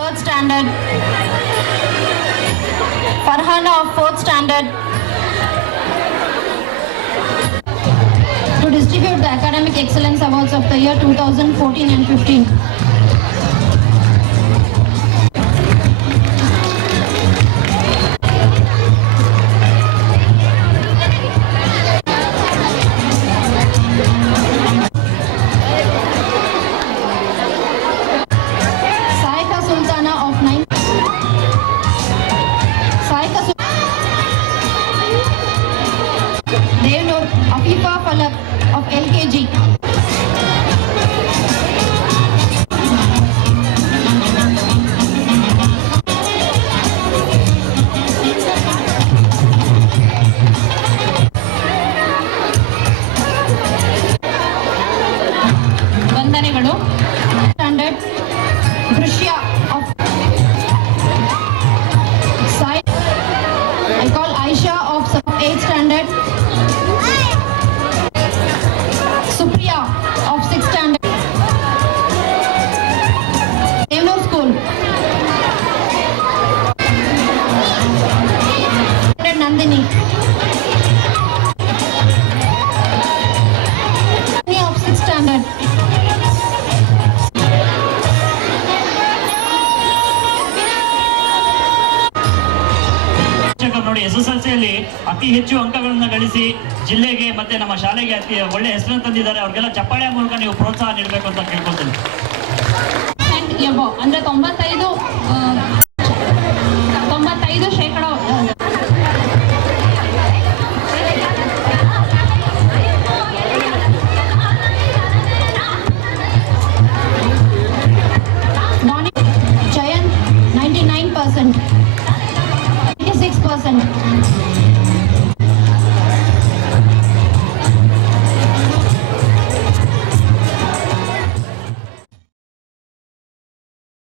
Third standard. Farhana of 4th standard. To distribute the Academic Excellence Awards of the year 2014 and 15. Saika Sultana of 9th. Saika Devnur Afifa Falak of LKG. ವಂದನೆಗಳು. ಸ್ಟ್ಯಾಂಡರ್ಡ್ ದೃಶ್ಯ of Sai. I call Aisha of 8th standard. Supriya of 6th standard. Devnur School. Nandini. Of 6th standard. ನೋಡಿ SSLCಯಲ್ಲಿ ಅತಿ ಹೆಚ್ಚು ಅಂಕಗಳನ್ನು ಗಳಿಸಿ ಜಿಲ್ಲೆಗೆ ಮತ್ತೆ ನಮ್ಮ ಶಾಲೆಗೆ ಅತಿ ಒಳ್ಳೆ ಹೆಸರನ್ನು ತಂದಿದ್ದಾರೆ. ಅವ್ರಿಗೆಲ್ಲ ಚಪ್ಪಾಳೆ ಮೂಲಕ ನೀವು ಪ್ರೋತ್ಸಾಹ ನೀಡಬೇಕು ಅಂತ ಕೇಳ್ಕೊತೀನಿ. ಅಂದ್ರೆ 95% Chayan 99%, 96%.